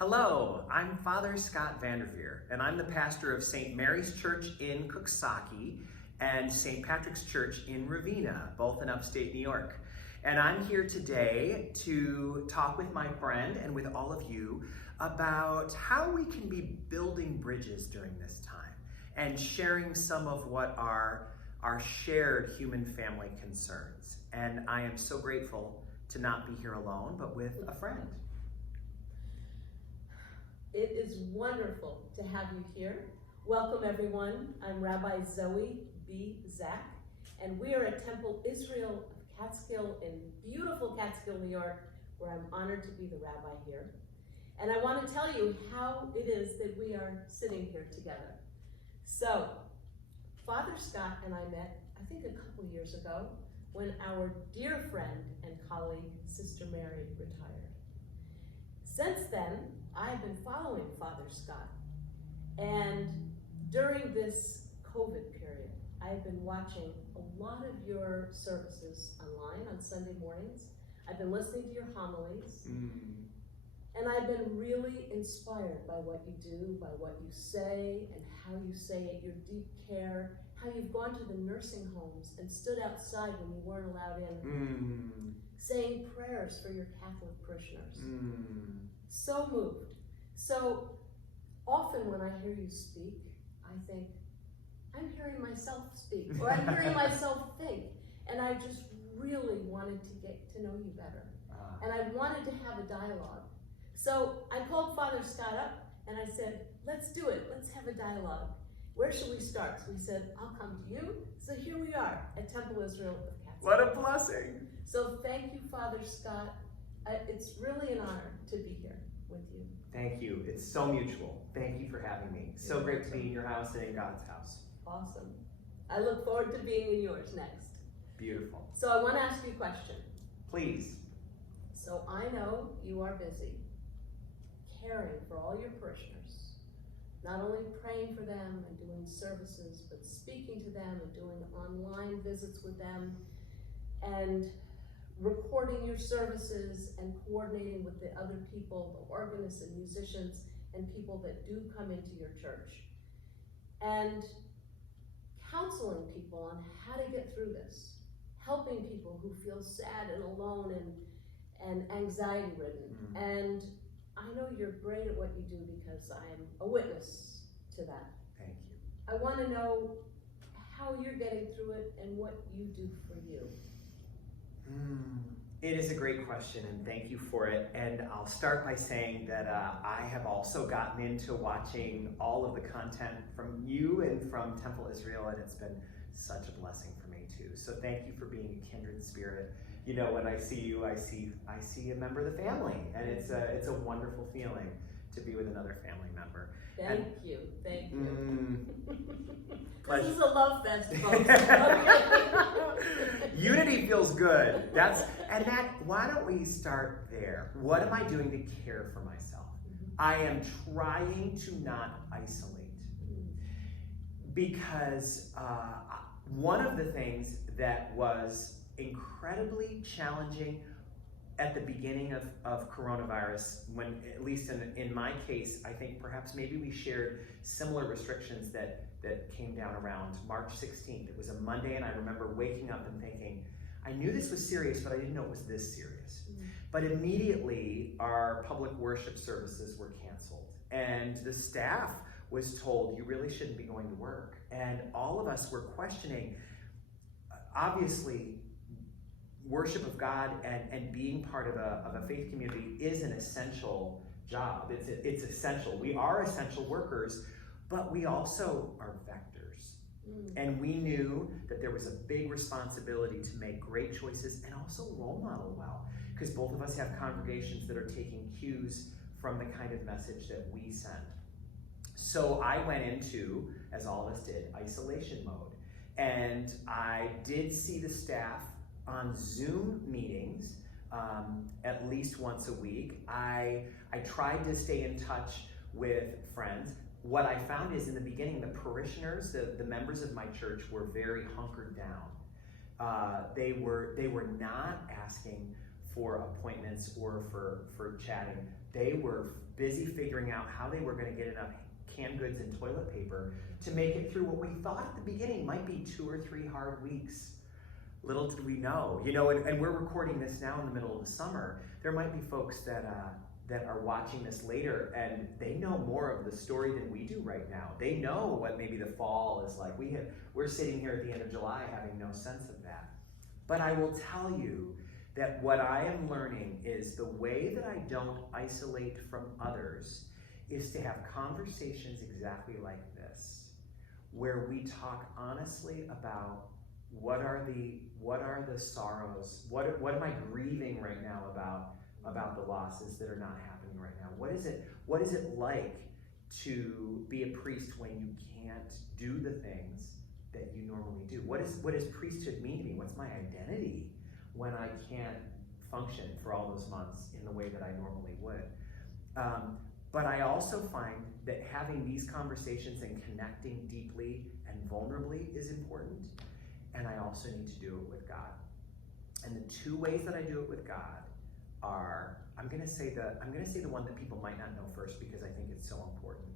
Hello, I'm Father Scott Vanderveer, and I'm the pastor of St. Mary's Church in Coxsackie and St. Patrick's Church in Ravenna, both in upstate New York. And I'm here today to talk with my friend and with all of you about how we can be building bridges during this time and sharing some of what are our shared human family concerns. And I am so grateful to not be here alone, but with a friend. It is wonderful to have you here. Welcome everyone. I'm Rabbi Zoe B, and we are at Temple Israel of Catskill in beautiful Catskill, New York, where I'm honored to be the rabbi here. And I want to tell you how it is that we are sitting here together. So, Father Scott and I met, I think a couple years ago, when our dear friend and colleague, Sister Mary, retired. Since then, I've been following Father Scott, and during this COVID period, I've been watching a lot of your services online on Sunday mornings. I've been listening to your homilies, and I've been really inspired by what you do, by what you say, and how you say it, your deep care, how you've gone to the nursing homes and stood outside when you weren't allowed in, saying prayers for your Catholic parishioners. So moved. So often when I hear you speak, I think, I'm hearing myself speak, or I'm hearing myself think, and I just really wanted to get to know you better. And I wanted to have a dialogue. So I called Father Scott up, and I said, let's do it, let's have a dialogue. Where should we start? So he said, I'll come to you. So here we are at Temple Israel of Catskill. What a blessing. So thank you, Father Scott. It's really an honor to be here with you. Thank you. It's so mutual. Thank you for having me. So great to be in your house and in God's house. Awesome. I look forward to being in yours next. Beautiful. So I want to ask you a question. Please. So I know you are busy caring for all your parishioners, not only praying for them and doing services, but speaking to them and doing online visits with them and recording your services and coordinating with the other people, the organists and musicians and people that do come into your church, and counseling people on how to get through this, helping people who feel sad and alone and anxiety ridden. And I know you're great at what you do because I'm a witness to that. Thank you. I want to know how you're getting through it and what you do for you. It is a great question, and thank you for it. And I'll start by saying that I have also gotten into watching all of the content from you and from Temple Israel, and it's been such a blessing for me too. So thank you for being a kindred spirit. You know, when I see you, I see a member of the family, and it's a wonderful feeling to be with another family member. Thank you. This Pleasure. is a love fest, folks. Unity feels good. Matt, why don't we start there? What am I doing to care for myself? I am trying to not isolate, because one of the things that was incredibly challenging at the beginning of coronavirus, when, at least in my case, I think perhaps maybe we shared similar restrictions that came down around March 16th. It was a Monday, and I remember waking up and thinking, I knew this was serious, but I didn't know it was this serious. But immediately, our public worship services were canceled, and the staff was told, you really shouldn't be going to work. And all of us were questioning, obviously, worship of God and being part of a faith community is an essential job. It's essential. We are essential workers, but we also are vectors. And we knew that there was a big responsibility to make great choices and also role model well, because both of us have congregations that are taking cues from the kind of message that we send. So I went into, as all of us did, isolation mode. And I did see the staff on Zoom meetings at least once a week. I tried to stay in touch with friends. What I found is in the beginning, the parishioners, the members of my church were very hunkered down. They were not asking for appointments or for chatting. they were busy figuring out how they were going to get enough canned goods and toilet paper to make it through what we thought at the beginning might be 2 or 3 hard weeks. Little did we know, and we're recording this now in the middle of the summer. There might be folks that are watching this later, and they know more of the story than we do right now. They know what maybe the fall is like. We're sitting here at the end of July having no sense of that. But I will tell you that what I am learning is the way that I don't isolate from others is to have conversations exactly like this, where we talk honestly about what are the sorrows, what am I grieving right now about the losses that are not happening right now? What is it like to be a priest when you can't do the things that you normally do? What does priesthood mean to me? What's my identity when I can't function for all those months in the way that I normally would? But I also find that having these conversations and connecting deeply and vulnerably is important. And I also need to do it with God. And the 2 ways that I do it with God are, I'm going to say the one that people might not know first because I think it's so important,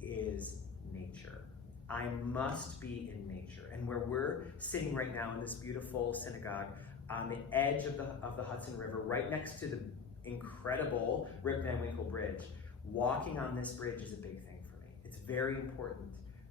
is nature. I must be in nature. And where we're sitting right now in this beautiful synagogue on the edge of the Hudson River, right next to the incredible Rip Van Winkle Bridge, walking on this bridge is a big thing for me. It's very important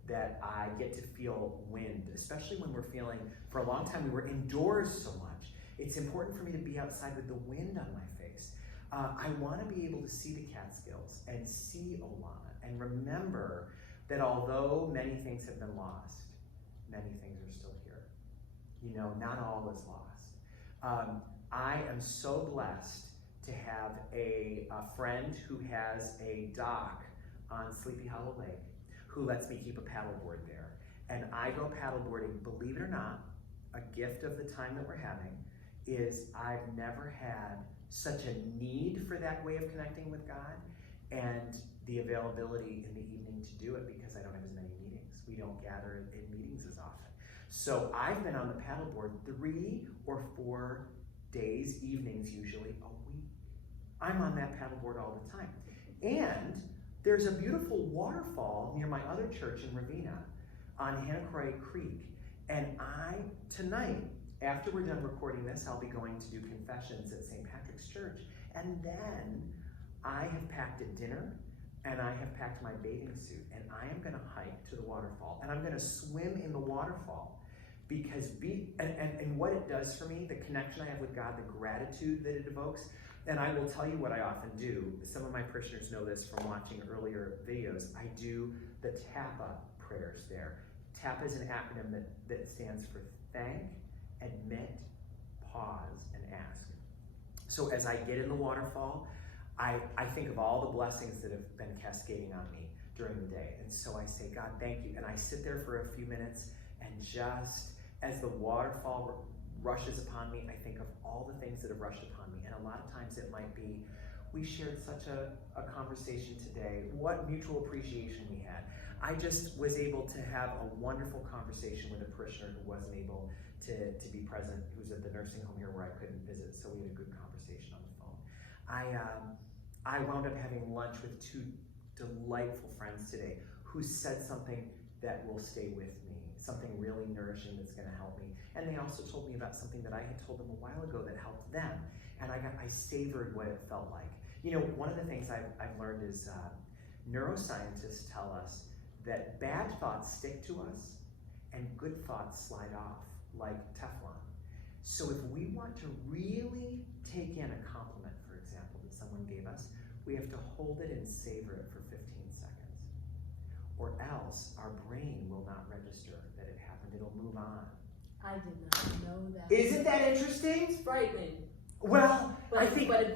that I get to feel wind, especially when we're feeling, for a long time we were indoors so much. It's important for me to be outside with the wind on my face. I want to be able to see the Catskills and see Olana and remember that although many things have been lost, many things are still here. Not all is lost. I am so blessed to have a friend who has a dock on Sleepy Hollow Lake who lets me keep a paddleboard there. And I go paddleboarding, believe it or not, a gift of the time that we're having is I've never had such a need for that way of connecting with God and the availability in the evening to do it because I don't have as many meetings. We don't gather in meetings as often. So I've been on the paddleboard 3 or 4 days, evenings usually, a week. I'm on that paddleboard all the time. And there's a beautiful waterfall near my other church in Ravenna on Hanacroy Creek. And tonight, after we're done recording this, I'll be going to do confessions at St. Patrick's Church. And then I have packed a dinner and I have packed my bathing suit and I am gonna hike to the waterfall and I'm gonna swim in the waterfall because and what it does for me, the connection I have with God, the gratitude that it evokes. And I will tell you what I often do. Some of my parishioners know this from watching earlier videos. I do the TAPA prayers there. TAPA is an acronym that stands for thank, admit, pause, and ask. So as I get in the waterfall, I think of all the blessings that have been cascading on me during the day. And so I say, God, thank you. And I sit there for a few minutes and just as the waterfall rushes upon me, I think of all the things that have rushed upon me. And a lot of times it might be, we shared such a conversation today. What mutual appreciation we had. I just was able to have a wonderful conversation with a parishioner who wasn't able to be present, who's at the nursing home here where I couldn't visit. So we had a good conversation on the phone. I wound up having lunch with 2 delightful friends today who said something that will stay with me, something really nourishing that's going to help me. And they also told me about something that I had told them a while ago that helped them. And I savored what it felt like. One of the things I've learned is neuroscientists tell us that bad thoughts stick to us and good thoughts slide off like Teflon. So if we want to really take in a compliment, for example, that someone gave us, we have to hold it and savor it for 15 seconds. Or else our brain will not register that it happened. It'll move on. I did not know that. Isn't that interesting? It's frightening. Well, but a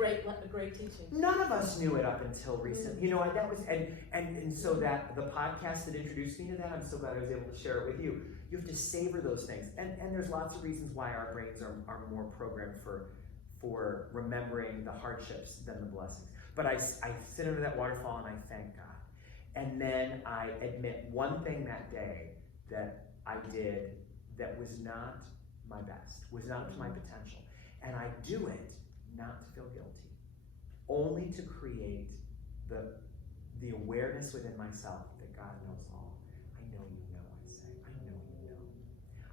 great teaching. None of us knew it up until recent. And that was and so that the podcast that introduced me to that, I'm so glad I was able to share it with you. You have to savor those things. And there's lots of reasons why our brains are more programmed for remembering the hardships than the blessings. But I sit under that waterfall and I thank God. And then I admit one thing that day that I did that was not my best, was not to my potential. And I do it not to feel guilty. only to create the awareness within myself that God knows all. I know you know, I say. I know you know.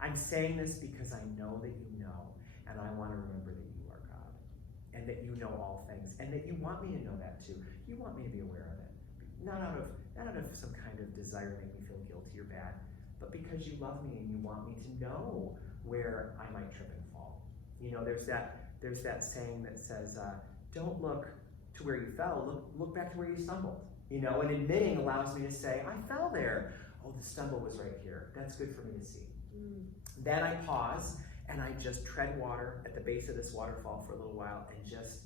I'm saying this because I know that you know, and I want to remember that you are God, and that you know all things, and that you want me to know that too. You want me to be aware of it, not out of some kind of desire to make me feel guilty or bad, but because you love me and you want me to know where I might trip and fall. You know, there's that saying that says, don't look to where you fell, look back to where you stumbled. You know, and admitting allows me to say, I fell there. Oh, the stumble was right here. That's good for me to see. Then I pause and I just tread water at the base of this waterfall for a little while and just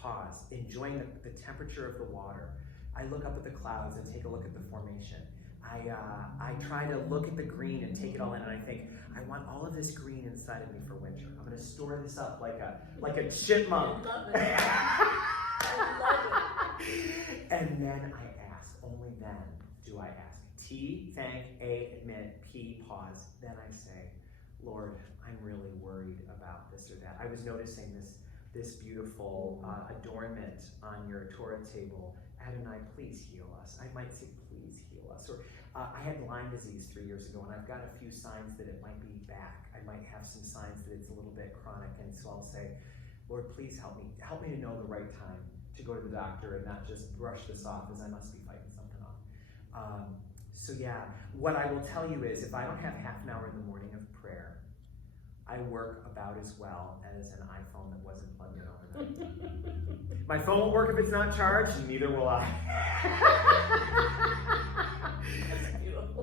pause, enjoying the temperature of the water. I look up at the clouds and take a look at the formation. I try to look at the green and take it all in, and I think, I want all of this green inside of me for winter. I'm going to store this up like a chipmunk. I love it. I love it. And then I ask, only then do I ask. T, thank, A, admit, P, pause. Then I say, Lord, I'm really worried about this or that. I was noticing this beautiful adornment on your Torah table. Adonai, please heal us. I might say, please heal us. Or I had Lyme disease 3 years ago, and I've got a few signs that it might be back. I might have some signs that it's a little bit chronic, and so I'll say, Lord, please help me. Help me to know the right time to go to the doctor and not just brush this off as I must be fighting something off. So yeah, what I will tell you is if I don't have half an hour in the morning of prayer, I work about as well as an iPhone that wasn't plugged in overnight. My phone won't work if it's not charged, and neither will I.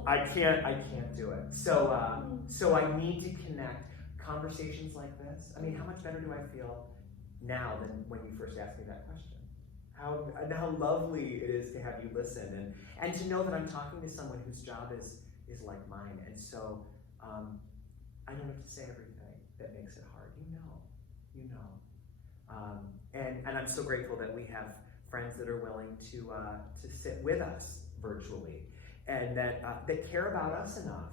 I can't do it. So I need to connect conversations like this. I mean, how much better do I feel now than when you first asked me that question? How lovely it is to have you listen and to know that I'm talking to someone whose job is like mine. And so I don't have to say everything that makes it hard. You know. And I'm so grateful that we have friends that are willing to sit with us virtually, and that care about us enough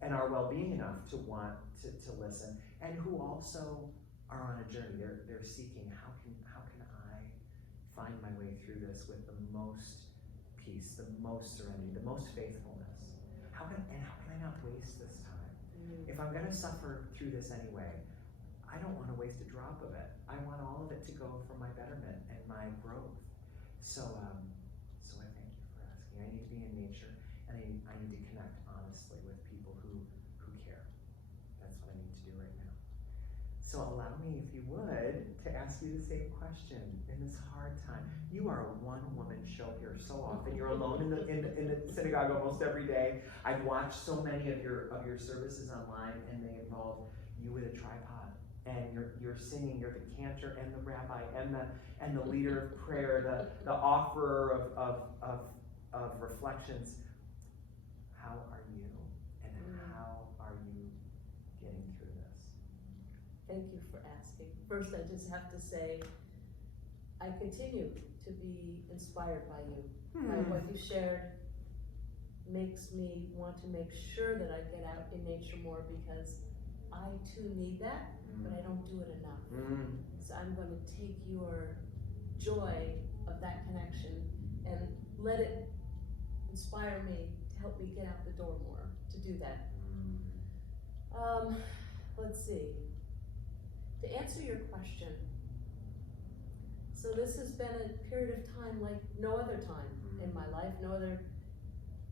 and our well-being enough to want to listen, and who also are on a journey. They're seeking how can I find my way through this with the most peace, the most serenity, the most faithfulness. How can I not waste this time? If I'm going to suffer through this anyway, I don't want to waste a drop of it. I want all of it to go for my betterment and my growth. So I thank you for asking. I need to be in nature, and I need to connect honestly with people who care. That's what I need to do right now. So allow me, if you would, to ask you the same question in this hard time. You are a one-woman show here so often. You're alone in the synagogue almost every day. I've watched so many of your services online, and they involve you with a tripod, and you're singing. You're the cantor and the rabbi and the leader of prayer, the offerer of reflections. How are you, and how are you getting through this? Thank you for asking. First, I just have to say, I continue to be inspired by you. By what you shared makes me want to make sure that I get out in nature more, because I too need that, but I don't do it enough. So I'm going to take your joy of that connection and let it inspire me to help me get out the door more to do that. Let's see. To answer your question, so this has been a period of time like no other time in my life, no other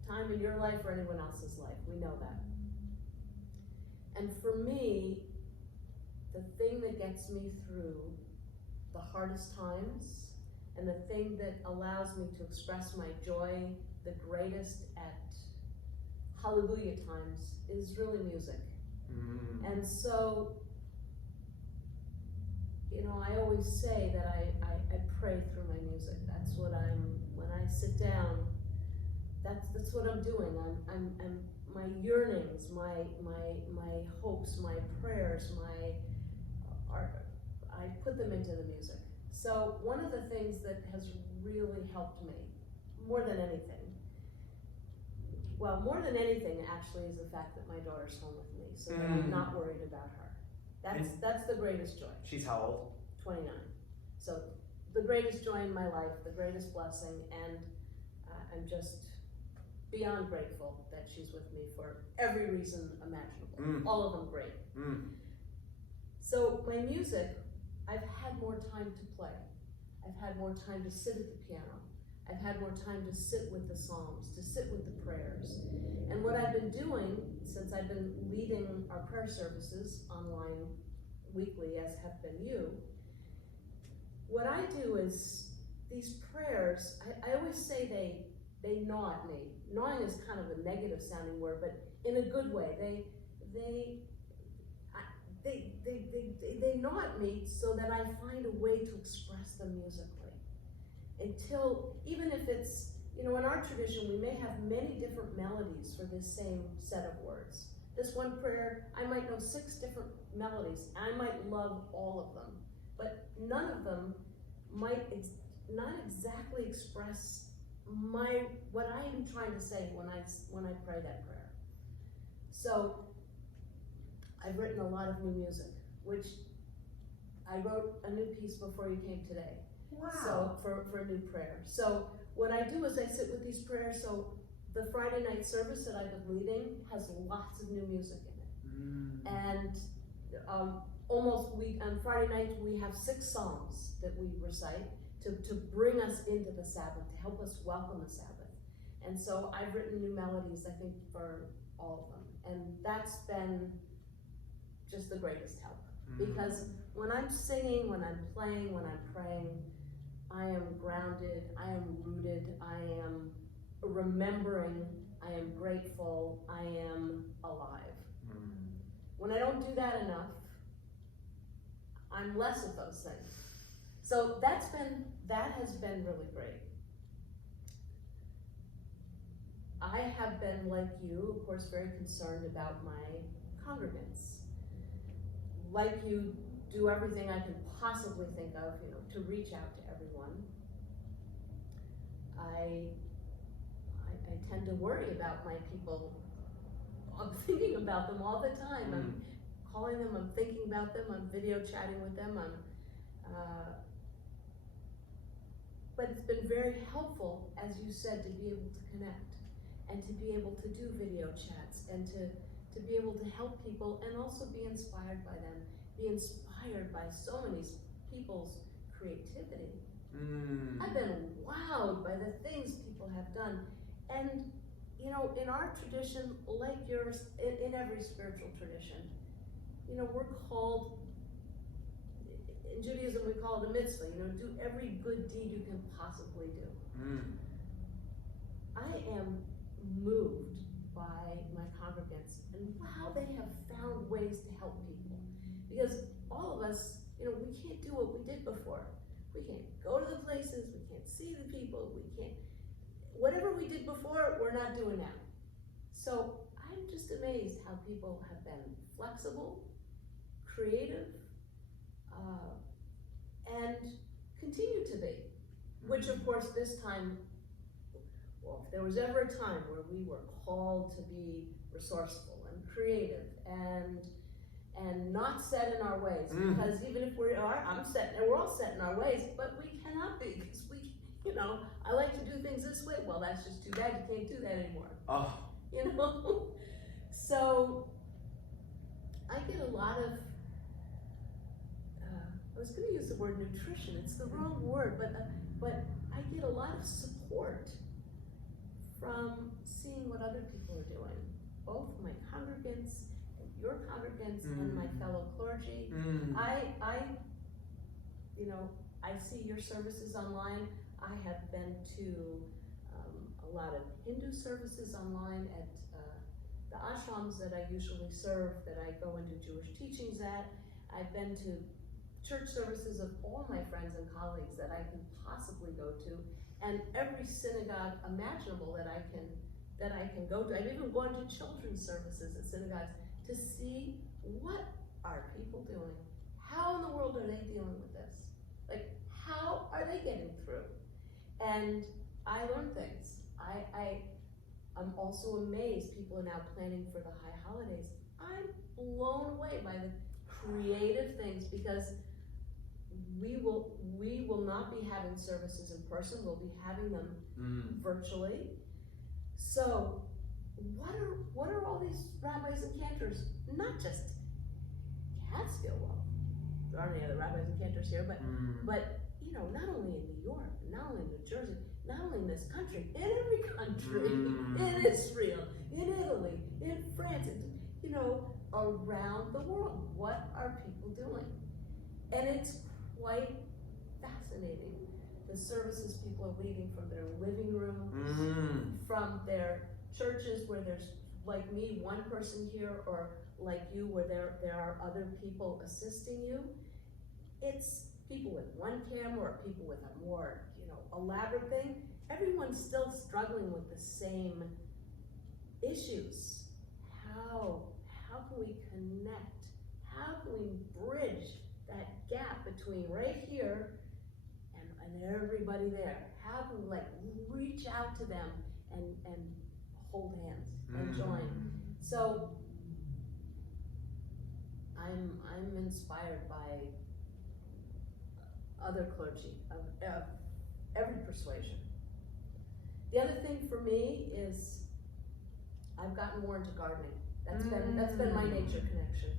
time in your life or anyone else's life. We know that. And for me, the thing that gets me through the hardest times, and the thing that allows me to express my joy the greatest at hallelujah times, is really music. And so, you know, I always say that I pray through my music. That's what when I sit down, that's what I'm doing. I'm my yearnings, my hopes, my prayers, I put them into the music. So one of the things that has really helped me, more than anything actually, is the fact that my daughter's home with me, so that I'm not worried about her. That's the greatest joy. She's how old? 29. So the greatest joy in my life, the greatest blessing, and I'm just beyond grateful that she's with me for every reason imaginable. All of them great. So my music, I've had more time to play. I've had more time to sit at the piano. I've had more time to sit with the Psalms, to sit with the prayers. And what I've been doing, since I've been leading our prayer services online weekly, as have been you, what I do is these prayers, I always say they gnaw at me. Gnawing is kind of a negative sounding word, but in a good way. They gnaw at me so that I find a way to express them musically. Until, even if it's, in our tradition, we may have many different melodies for this same set of words. This one prayer, I might know 6 different melodies. I might love all of them, but none of them might not exactly express what I am trying to say when I pray that prayer. So I've written a lot of new music, which I wrote a new piece before you came today. Wow. So for a new prayer. So what I do is I sit with these prayers. So the Friday night service that I've been leading has lots of new music in it. And on Friday night we have 6 psalms that we recite to bring us into the Sabbath, to help us welcome the Sabbath. And so I've written new melodies, I think, for all of them. And that's been just the greatest help. Because when I'm singing, when I'm playing, when I'm praying, I am grounded, I am rooted, I am remembering, I am grateful, I am alive. When I don't do that enough, I'm less of those things. So that has been really great. I have been, like you, of course, very concerned about my congregants. Like you, do everything I can possibly think of, to reach out to everyone. I tend to worry about my people. I'm thinking about them all the time. I'm calling them, I'm thinking about them, I'm video chatting with them. But it's been very helpful, as you said, to be able to connect and to be able to do video chats and to be able to help people and also be inspired by them, be inspired by so many people's creativity. I've been wowed by the things people have done. And, in our tradition, like yours, in every spiritual tradition, we're called, in Judaism we call it a mitzvah, do every good deed you can possibly do. I am moved by my congregants and how they have found ways to help people. Because all of us, we can't do what we did before. We can't go to the places, we can't see the people, whatever we did before, we're not doing now. So I'm just amazed how people have been flexible, creative, and continue to be. Which of course this time, well, if there was ever a time where we were called to be resourceful and creative and not set in our ways, because even if we're all set in our ways, but we cannot be, because I like to do things this way. Well, that's just too bad, you can't do that anymore. So I get a lot of, I was going to use the word nutrition, it's the wrong word, but I get a lot of support from seeing what other people are doing, both my congregants, your congregants, and my fellow clergy. I see your services online. I have been to a lot of Hindu services online at the ashrams that I usually serve, that I go into Jewish teachings at. I've been to church services of all my friends and colleagues that I can possibly go to, and every synagogue imaginable that I can go to. I've even gone to children's services at synagogues to see what are people doing. How in the world are they dealing with this? Like, how are they getting through? And I learn things. I'm also amazed people are now planning for the high holidays. I'm blown away by the creative things, because we will not be having services in person. We'll be having them virtually. So what are all these rabbis and cantors? Not just Catskill. Well, there aren't any other rabbis and cantors here, but you know, not only in New York, not only in New Jersey, not only in this country, in every country, in Israel, in Italy, in France, you know, around the world. What are people doing? And it's quite fascinating. The services people are leading from their living rooms, from their churches where there's, like me, one person here, or like you, where there are other people assisting you. It's people with one camera or people with a more, you know, elaborate thing. Everyone's still struggling with the same issues. How can we connect? How can we bridge that gap between right here and everybody there? How can we like reach out to them and hold hands and join? So I'm inspired by other clergy of every persuasion. The other thing for me is I've gotten more into gardening. That's been my nature connection.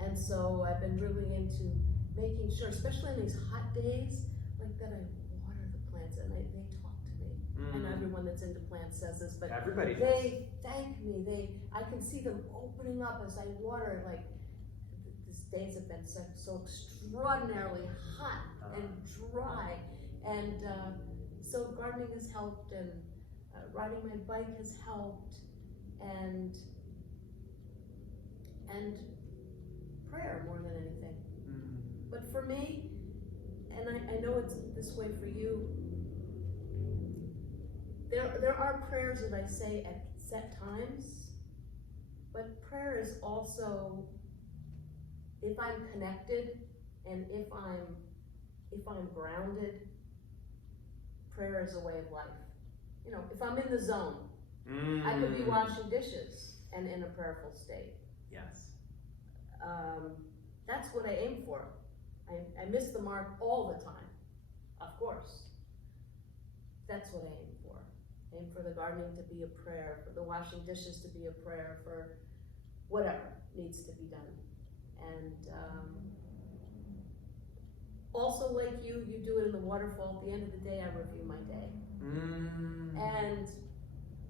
And so I've been really into making sure, especially in these hot days, like that I water the plants and they talk to me. And everyone that's into plants says this, but everybody they thank me. I can see them opening up as I water. Like these days have been so extraordinarily hot and dry, and so gardening has helped, and riding my bike has helped, and prayer more than anything. But for me, and I know it's this way for you, there are prayers that I say at set times, but prayer is also, if I'm connected and if I'm grounded, prayer is a way of life. You know, if I'm in the zone, I could be washing dishes and in a prayerful state. Yes. That's what I aim for. I miss the mark all the time, of course. That's what I aim for. Aim for the gardening to be a prayer, for the washing dishes to be a prayer, for whatever needs to be done. And also, like you do it in the waterfall. At the end of the day, I review my day. And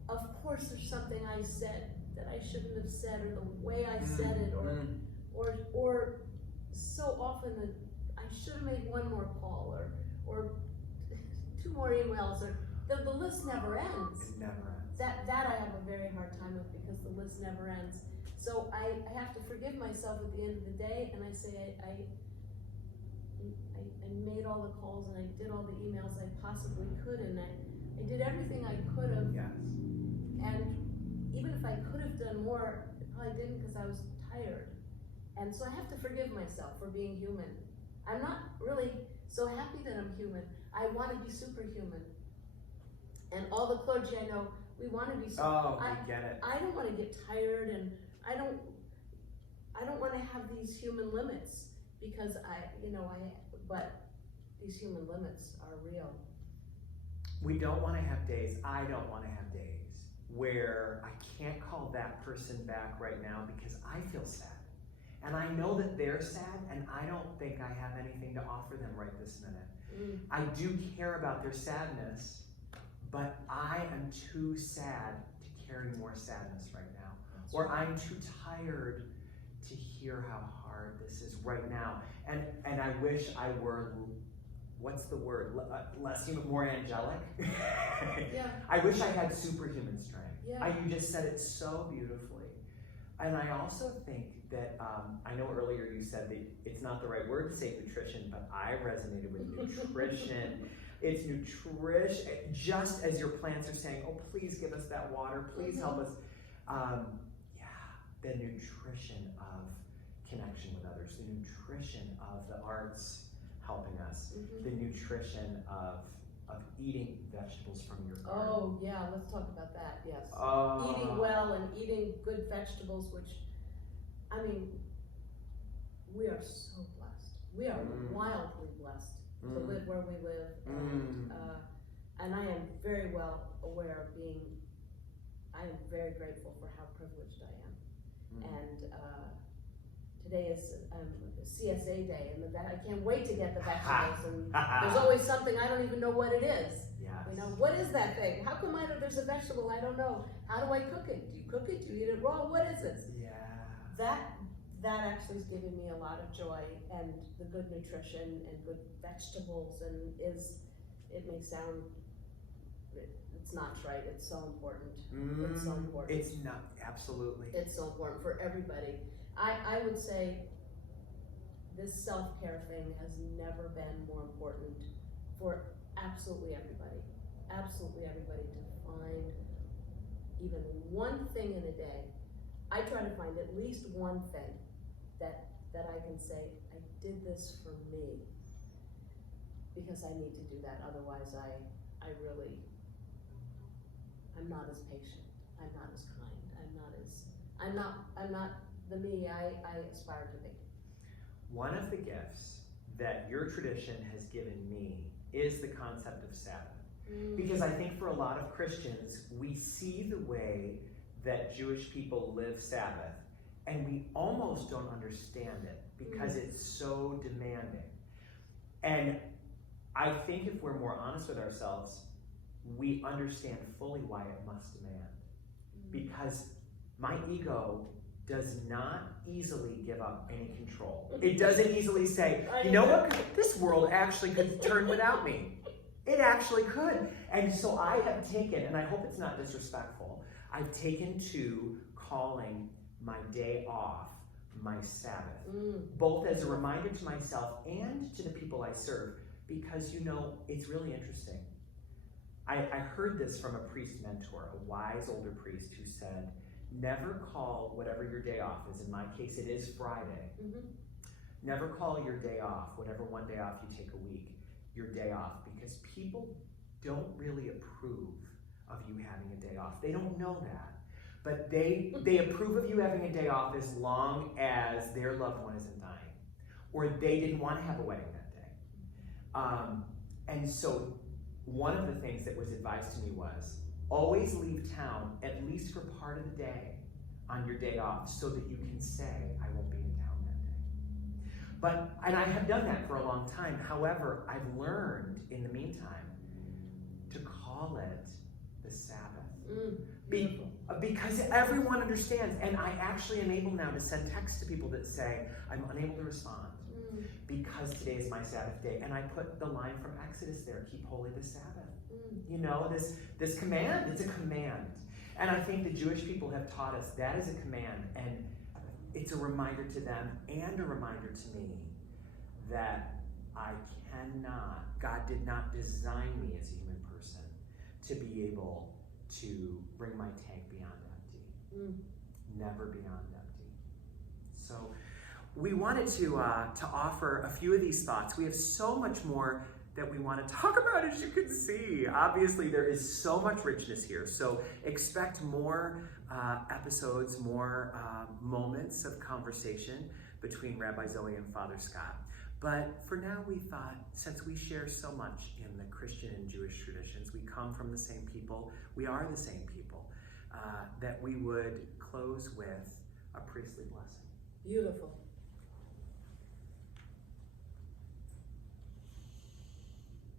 of course, there's something I said that I shouldn't have said, or the way I said it, or so often that I should have made one more call, or two more emails, or the list never ends. It never ends. That I have a very hard time with, because the list never ends. So I have to forgive myself at the end of the day, and I say I made all the calls and I did all the emails I possibly could, and I did everything I could have. Yes. And even if I could have done more, I probably didn't, because I was tired. And so I have to forgive myself for being human. I'm not really so happy that I'm human. I want to be superhuman. And all the clergy I know, we want to be superhuman. Oh, we get it. I don't want to get tired, and I don't want to have these human limits, because but these human limits are real. We don't want to have days, I don't want to have days where I can't call that person back right now because I feel sad. And I know that they're sad, and I don't think I have anything to offer them right this minute. I do care about their sadness, but I am too sad to carry more sadness right now. Or I'm too tired to hear how hard this is right now. And I wish I were, what's the word? Less human, more angelic. Yeah. I wish I had superhuman strength. Yeah. You just said it so beautifully. And I also think that, I know earlier you said that it's not the right word to say nutrition, but I resonated with nutrition. It's nutrition, just as your plants are saying, oh, please give us that water, please help us. The nutrition of connection with others, the nutrition of the arts helping us, the nutrition of eating vegetables from your garden. Oh yeah, let's talk about that, yes. Oh. Eating well and eating good vegetables, which, I mean, we are so blessed. We are wildly blessed to live where we live, and I am very well aware of I am very grateful for how privileged I am. And today is CSA Day, and I can't wait to get the vegetables. And there's always something I don't even know what it is. Yes. You know, what is that thing? How come there's a vegetable I don't know? How do I cook it? Do you cook it? Do you eat it raw? What is this? Yeah. That actually is giving me a lot of joy, and the good nutrition and good vegetables, and it may sound, it's not right. It's so important. It's so important. It's not, absolutely. It's so important for everybody. I would say this self-care thing has never been more important for absolutely everybody. Absolutely everybody, to find even one thing in a day. I try to find at least one thing that I can say, I did this for me, because I need to do that. Otherwise, I'm not as patient. I'm not as kind. I'm not the me I aspire to be. One of the gifts that your tradition has given me is the concept of Sabbath. Because I think for a lot of Christians, we see the way that Jewish people live Sabbath, and we almost don't understand it because it's so demanding. And I think if we're more honest with ourselves, we understand fully why it must demand. Because my ego does not easily give up any control. It doesn't easily say, you know what, this world actually could turn without me. It actually could. And so I have taken, and I hope it's not disrespectful, I've taken to calling my day off my Sabbath, both as a reminder to myself and to the people I serve, because, you know, it's really interesting. I heard this from a priest mentor, a wise older priest, who said, never call whatever your day off is. In my case, it is Friday. Never call your day off, whatever one day off you take a week, your day off, because people don't really approve of you having a day off. They don't know that. But they approve of you having a day off as long as their loved one isn't dying, or they didn't want to have a wedding that day. And so one of the things that was advised to me was, always leave town at least for part of the day on your day off, so that you can say, I won't be in town that day. And I have done that for a long time. However, I've learned in the meantime to call it the Sabbath. Because everyone understands, and I actually am able now to send texts to people that say, I'm unable to respond because today is my Sabbath day. And I put the line from Exodus there, keep holy the Sabbath. You know, this command, it's a command. And I think the Jewish people have taught us that is a command, and it's a reminder to them and a reminder to me that God did not design me as a human person to be able to bring my tank beyond empty. Never beyond empty. So we wanted to offer a few of these thoughts. We have so much more that we want to talk about, as you can see. Obviously, there is so much richness here. So expect more episodes, more moments of conversation between Rabbi Zoe and Father Scott. But for now, we thought, since we share so much in the Christian and Jewish traditions, we come from the same people, we are the same people, that we would close with a priestly blessing. Beautiful.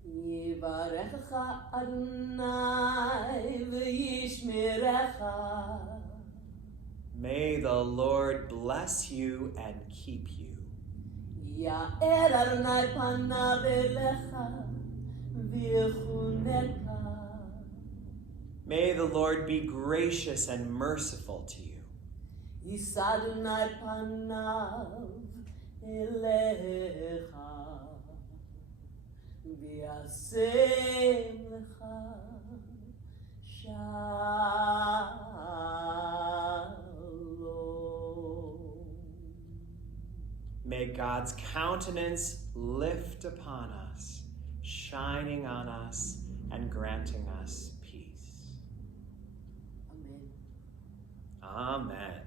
Yivarecha Adonai v'yishmerecha. May the Lord bless you and keep you. Ya'er Adonai panav elecha v'yechuneka. May the Lord be gracious and merciful to you. Yisa Adonai panav elecha v'yasem lecha shalom. May God's countenance lift upon us, shining on us and granting us peace. Amen. Amen.